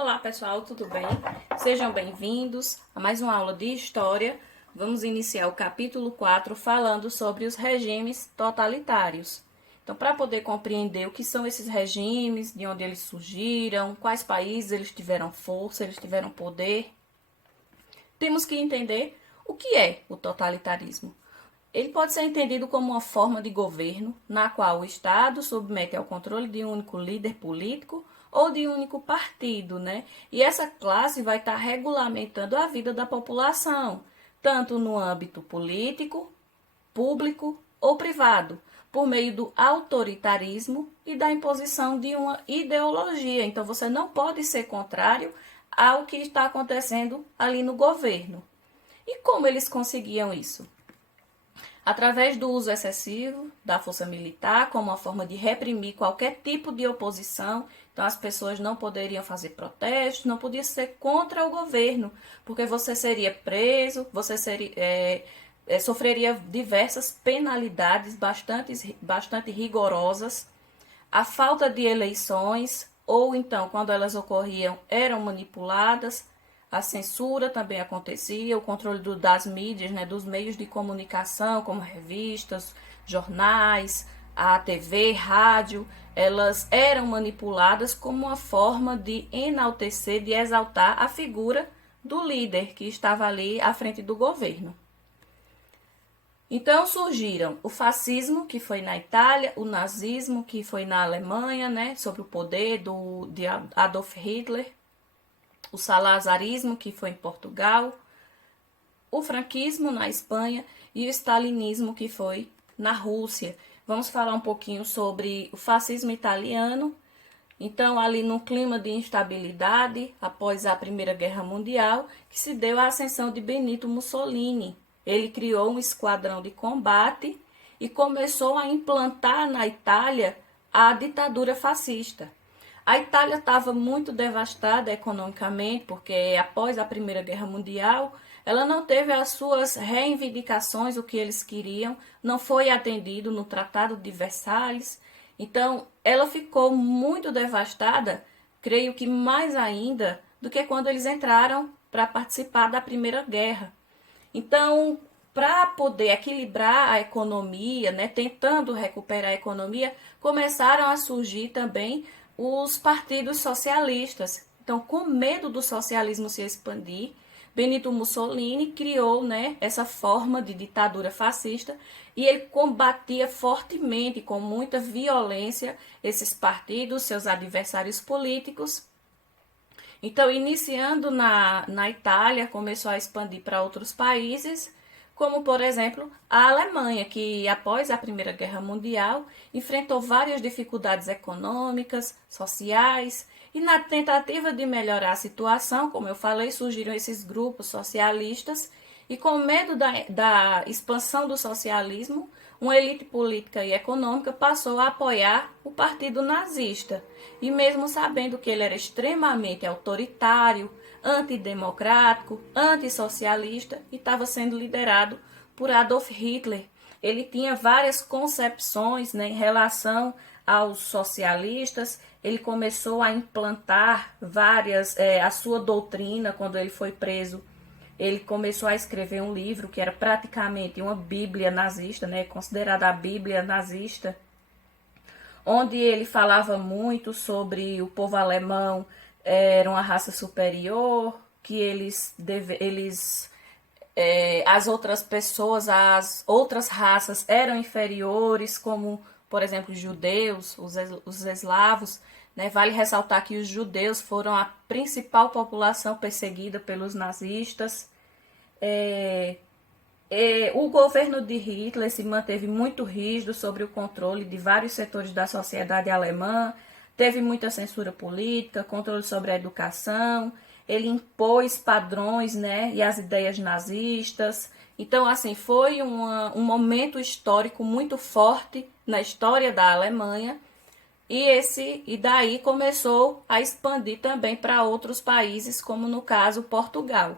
Olá pessoal, tudo bem? Sejam bem-vindos a mais uma aula de História. Vamos iniciar o capítulo 4 falando sobre os regimes totalitários. Então, para poder compreender o que são esses regimes, de onde eles surgiram, quais países eles tiveram força, eles tiveram poder, temos que entender o que é o totalitarismo. Ele pode ser entendido como uma forma de governo na qual o Estado submete ao controle de um único líder político ou de um único partido, né? E essa classe vai estar regulamentando a vida da população, tanto no âmbito político, público ou privado, por meio do autoritarismo e da imposição de uma ideologia. Então você não pode ser contrário ao que está acontecendo ali no governo. E como eles conseguiam isso? Através do uso excessivo da força militar como uma forma de reprimir qualquer tipo de oposição. Então, as pessoas não poderiam fazer protestos, não podia ser contra o governo, porque você seria preso, você sofreria diversas penalidades bastante rigorosas. A falta de eleições, ou então, quando elas ocorriam, eram manipuladas. A censura também acontecia, o controle das mídias, né, dos meios de comunicação, como revistas, jornais, a TV, rádio, elas eram manipuladas como uma forma de enaltecer, de exaltar a figura do líder que estava ali à frente do governo. Então surgiram o fascismo, que foi na Itália, o nazismo, que foi na Alemanha, né, sob o poder de Adolf Hitler, o salazarismo, que foi em Portugal, o franquismo na Espanha e o stalinismo, que foi na Rússia. Vamos falar um pouquinho sobre o fascismo italiano. Então, ali no clima de instabilidade, após a Primeira Guerra Mundial, que se deu a ascensão de Benito Mussolini. Ele criou um esquadrão de combate e começou a implantar na Itália a ditadura fascista. A Itália estava muito devastada economicamente, porque após a Primeira Guerra Mundial, ela não teve as suas reivindicações, o que eles queriam, não foi atendido no Tratado de Versalhes. Então, ela ficou muito devastada, creio que mais ainda do que quando eles entraram para participar da Primeira Guerra. Então, para poder equilibrar a economia, né, tentando recuperar a economia, começaram a surgir também os partidos socialistas. Então, com medo do socialismo se expandir, Benito Mussolini criou, né, essa forma de ditadura fascista e ele combatia fortemente, com muita violência, esses partidos, seus adversários políticos. Então, iniciando na Itália, começou a expandir para outros países, como, por exemplo, a Alemanha, que após a Primeira Guerra Mundial enfrentou várias dificuldades econômicas, sociais, e na tentativa de melhorar a situação, como eu falei, surgiram esses grupos socialistas, e com medo da expansão do socialismo, uma elite política e econômica passou a apoiar o partido nazista. E mesmo sabendo que ele era extremamente autoritário, antidemocrático, antissocialista e estava sendo liderado por Adolf Hitler. Ele tinha várias concepções, né, em relação aos socialistas. Ele começou a implantar a sua doutrina quando ele foi preso. Ele começou a escrever um livro que era praticamente uma bíblia nazista, né, considerada a bíblia nazista, onde ele falava muito sobre o povo alemão era uma raça superior, que as outras pessoas, as outras raças eram inferiores, como, por exemplo, os judeus, os eslavos. Né? Vale ressaltar que os judeus foram a principal população perseguida pelos nazistas. O governo de Hitler se manteve muito rígido sobre o controle de vários setores da sociedade alemã, teve muita censura política, controle sobre a educação, ele impôs padrões, né, e as ideias nazistas. Então, assim, foi um momento histórico muito forte na história da Alemanha, e daí começou a expandir também para outros países, como no caso Portugal.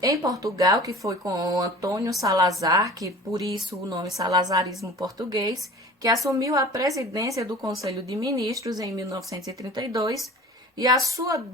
Em Portugal, que foi com Antônio Salazar, que por isso o nome Salazarismo português, que assumiu a presidência do Conselho de Ministros em 1932, e a sua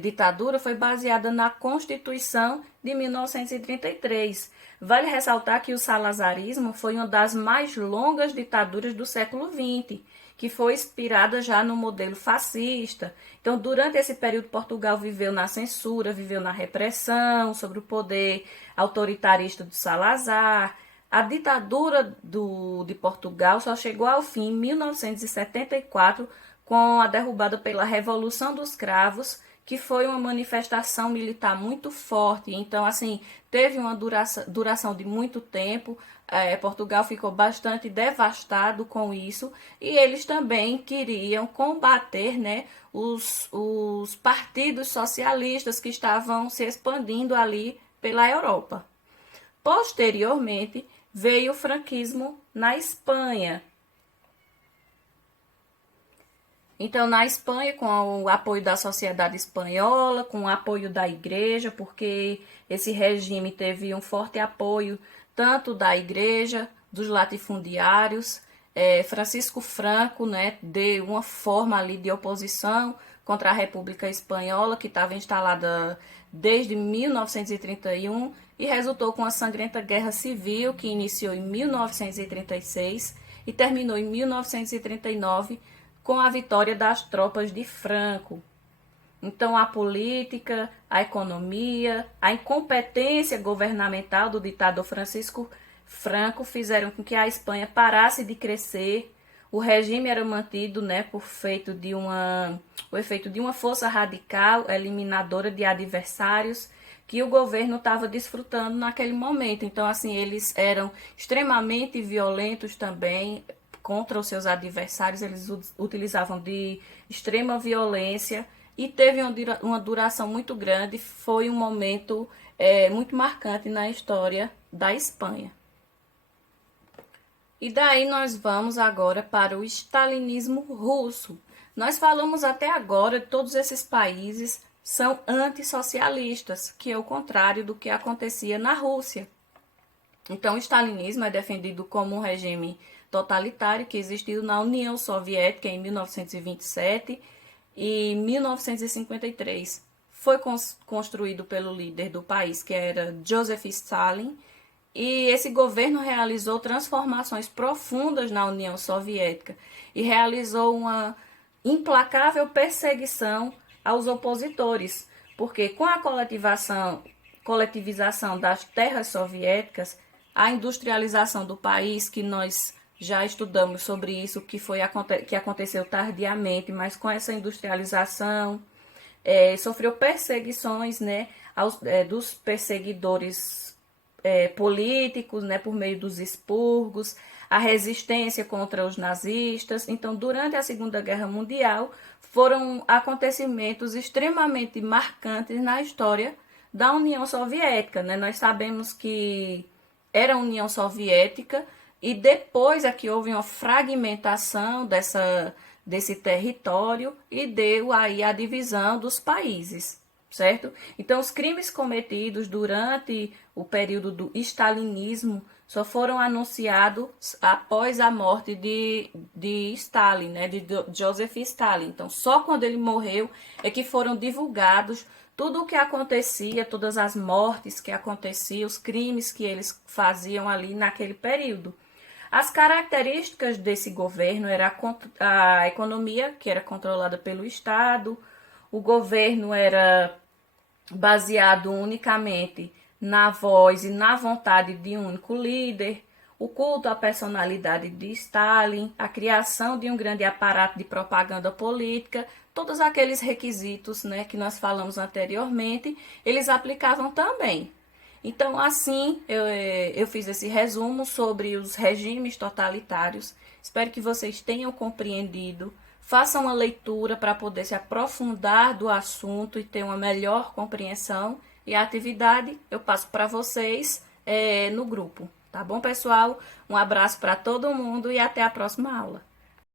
ditadura foi baseada na Constituição de 1933. Vale ressaltar que o salazarismo foi uma das mais longas ditaduras do século XX, que foi inspirada já no modelo fascista. Então, durante esse período, Portugal viveu na censura, viveu na repressão sobre o poder autoritarista do Salazar. A ditadura de Portugal só chegou ao fim em 1974, com a derrubada pela Revolução dos Cravos, que foi uma manifestação militar muito forte. Então, assim, teve uma duração de muito tempo. Portugal ficou bastante devastado com isso, e eles também queriam combater, né, os partidos socialistas que estavam se expandindo ali pela Europa. Posteriormente, veio o franquismo na Espanha. Então, na Espanha, com o apoio da sociedade espanhola, com o apoio da igreja, porque esse regime teve um forte apoio tanto da igreja, dos latifundiários. Francisco Franco, né, deu uma forma ali de oposição contra a República Espanhola, que estava instalada desde 1931 e resultou com a sangrenta Guerra Civil, que iniciou em 1936 e terminou em 1939, com a vitória das tropas de Franco. Então, a política, a economia, a incompetência governamental do ditador Francisco Franco fizeram com que a Espanha parasse de crescer. O regime era mantido, né, o efeito de uma força radical, eliminadora de adversários, que o governo estava desfrutando naquele momento. Então, assim, eles eram extremamente violentos também contra os seus adversários, eles utilizavam de extrema violência e teve uma duração muito grande. Foi um momento muito marcante na história da Espanha. E daí nós vamos agora para o stalinismo russo. Nós falamos até agora que todos esses países são antissocialistas, que é o contrário do que acontecia na Rússia. Então, o stalinismo é defendido como um regime totalitário que existiu na União Soviética em 1927 e 1953. Foi construído pelo líder do país, que era Joseph Stalin, e esse governo realizou transformações profundas na União Soviética e realizou uma implacável perseguição aos opositores, porque com a coletivização das terras soviéticas, a industrialização do país, que nós já estudamos sobre isso, que aconteceu tardiamente, mas com essa industrialização, sofreu perseguições, né, dos perseguidores políticos, né, por meio dos expurgos, a resistência contra os nazistas. Então, durante a Segunda Guerra Mundial, foram acontecimentos extremamente marcantes na história da União Soviética, né? Nós sabemos que era a União Soviética e depois é que houve uma fragmentação desse território e deu aí a divisão dos países, certo? Então, os crimes cometidos durante o período do stalinismo só foram anunciados após a morte de Stalin, né, de Joseph Stalin. Então, só quando ele morreu é que foram divulgados tudo o que acontecia, todas as mortes que aconteciam, os crimes que eles faziam ali naquele período. As características desse governo era a economia, que era controlada pelo Estado, o governo era baseado unicamente na voz e na vontade de um único líder, o culto à personalidade de Stalin, a criação de um grande aparato de propaganda política, todos aqueles requisitos, né, que nós falamos anteriormente, eles aplicavam também. Então, assim, eu fiz esse resumo sobre os regimes totalitários. Espero que vocês tenham compreendido. Façam uma leitura para poder se aprofundar do assunto e ter uma melhor compreensão. E a atividade eu passo para vocês no grupo. Tá bom, pessoal? Um abraço para todo mundo e até a próxima aula.